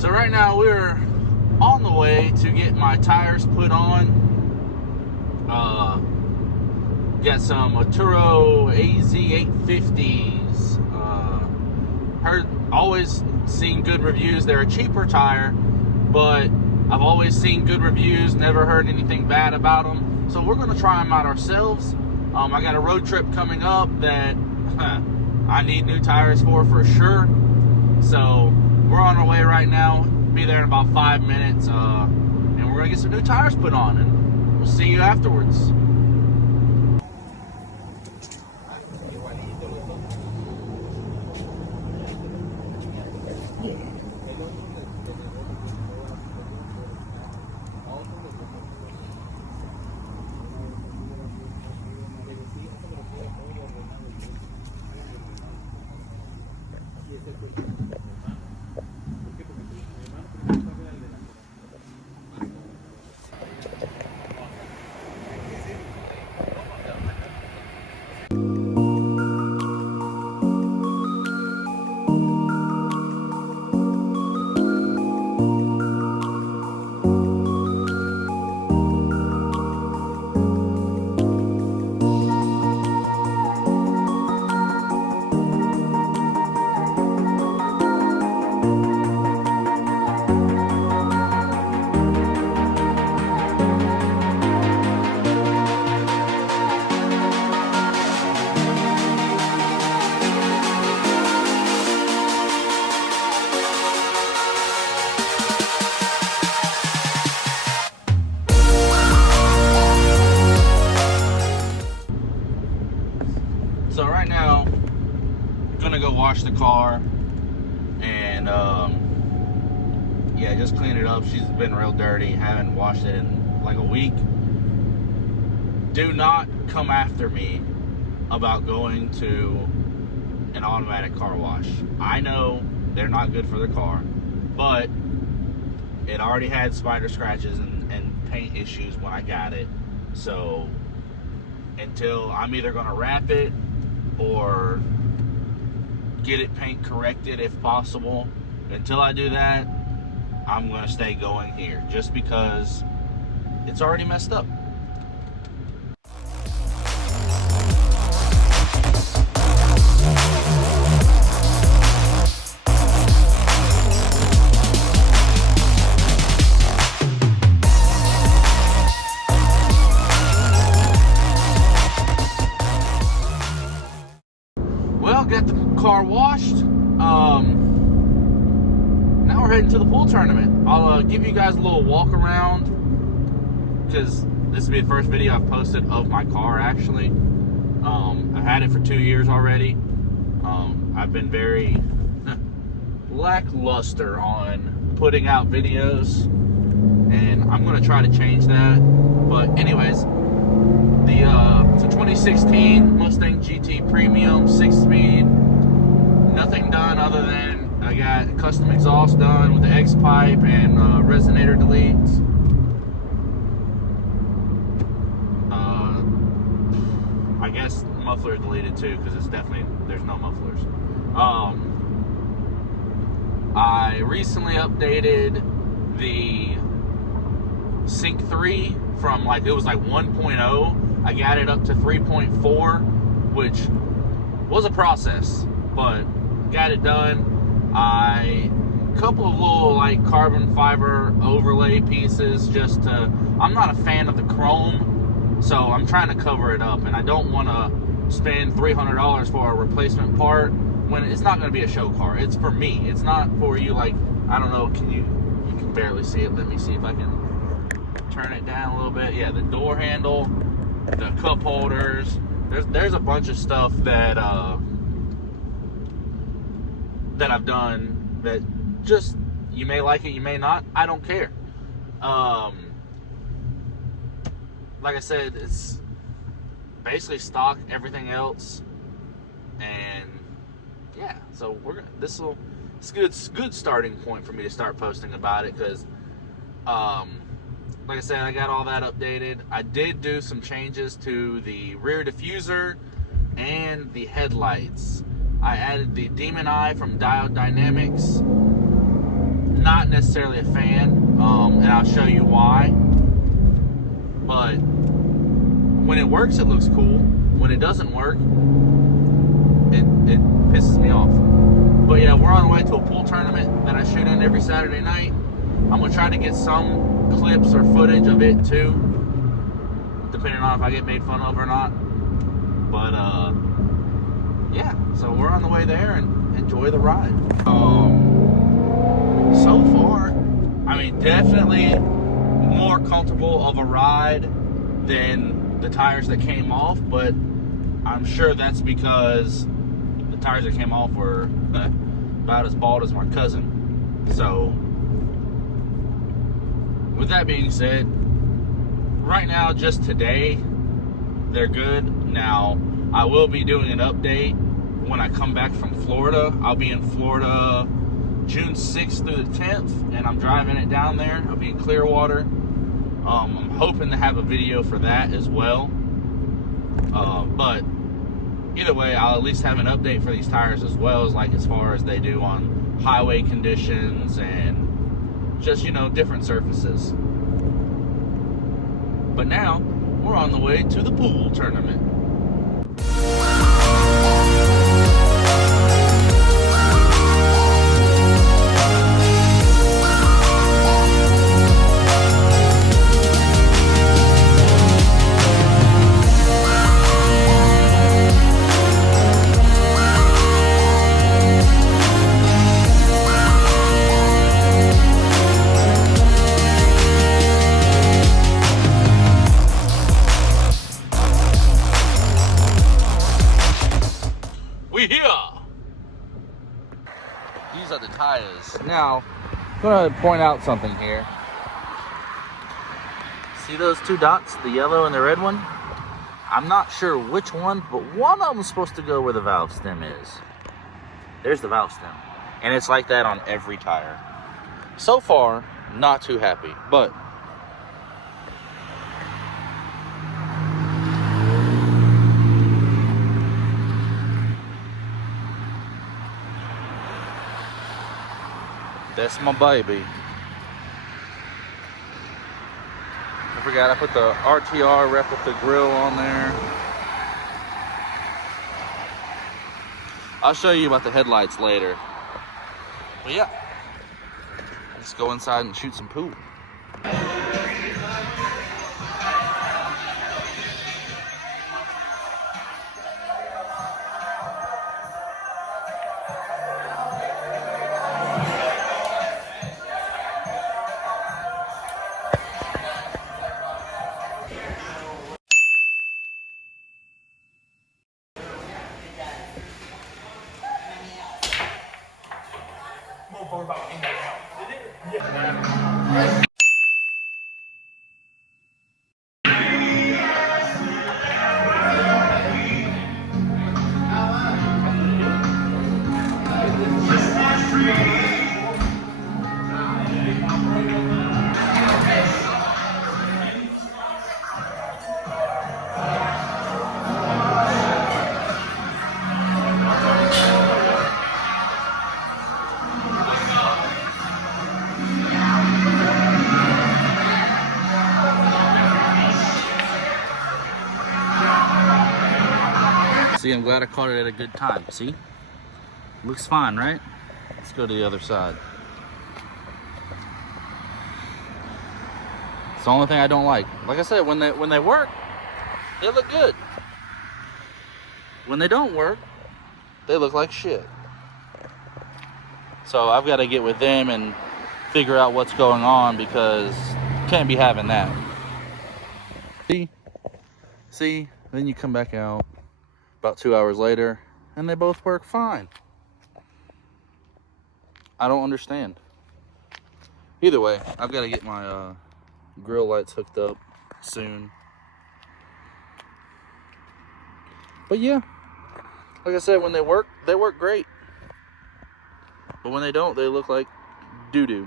So right now we're on the way to get my tires put on. Got some Arturo AZ850s. Always seen good reviews. They're a cheaper tire, but I've always seen good reviews, never heard anything bad about them. So we're going to try them out ourselves. I got a road trip coming up that I need new tires for sure. So we're on our way right now. Be there in about 5 minutes, and we're going to get some new tires put on, and we'll see you afterwards. So right now, I'm gonna go wash the car and yeah, just clean it up. She's been real dirty, haven't washed it in like a week. Do not come after me about going to an automatic car wash. I know they're not good for the car, but it already had spider scratches and paint issues when I got it. So until I'm either gonna wrap it or get it paint corrected if possible, until I do that, I'm gonna stay going here just because it's already messed up. Well, got the car washed. Now we're heading to the pool tournament. I'll give you guys a little walk around because this will be the first video I've posted of my car actually. I've had it for 2 years already. I've been very lackluster on putting out videos, and I'm going to try to change that. But anyways, it's a 2016 Mustang GT Premium 6-speed. Nothing done other than I got custom exhaust done with the X pipe and resonator deletes. I guess muffler deleted too because it's definitely, there's no mufflers. I recently updated the Sync 3 from like, it was like 1.0. I got it up to 3.4, which was a process, but got it done. A couple of little like carbon fiber overlay pieces just to, I'm not a fan of the chrome, so I'm trying to cover it up, and I don't want to spend $300 for a replacement part when it's not going to be a show car. It's for me. It's not for you. Like, I don't know, you can barely see it. Let me see if I can turn it down a little bit. Yeah, the door handle, the cup holders. There's a bunch of stuff that that I've done that just, you may like it, you may not. I don't care. Like I said, it's basically stock, everything else, and yeah. So it's a good starting point for me to start posting about it because, like I said, I got all that updated. I did do some changes to the rear diffuser and the headlights. I added the Demon Eye from Diode Dynamics. not necessarily a fan, and I'll show you why. But when it works, it looks cool. When it doesn't work, it pisses me off. But yeah, we're on the way to a pool tournament that I shoot in every Saturday night. I'm gonna try to get some clips or footage of it too, depending on if I get made fun of or not. But yeah, so we're on the way there and enjoy the ride. So far, I mean, definitely more comfortable of a ride than the tires that came off, but I'm sure that's because the tires that came off were about as bald as my cousin. So with that being said, right now, just today, they're good. Now, I will be doing an update when I come back from Florida. I'll be in Florida June 6th through the 10th, and I'm driving it down there. I'll be in Clearwater. I'm hoping to have a video for that as well. But either way, I'll at least have an update for these tires as well, as far as they do on highway conditions and just, you know, different surfaces. But now, we're on the way to the pool tournament. These are the tires. Now, I'm going to point out something here. See those two dots, the yellow and the red one? I'm not sure which one, but one of them's supposed to go where the valve stem is. There's the valve stem. And it's like that on every tire. So far, not too happy, but that's my baby. I forgot I put the RTR replica grill on there. I'll show you about the headlights later. But yeah, let's go inside and shoot some pool. See, I'm glad I caught it at a good time. See? Looks fine, right? Let's go to the other side. It's the only thing I don't like. Like I said, when they work, they look good. When they don't work, they look like shit. So I've got to get with them and figure out what's going on, because can't be having that. See? Then you come back out about 2 hours later, and they both work fine. I don't understand. Either way, I've got to get my grill lights hooked up soon. But yeah, like I said, when they work great. But when they don't, they look like doo-doo.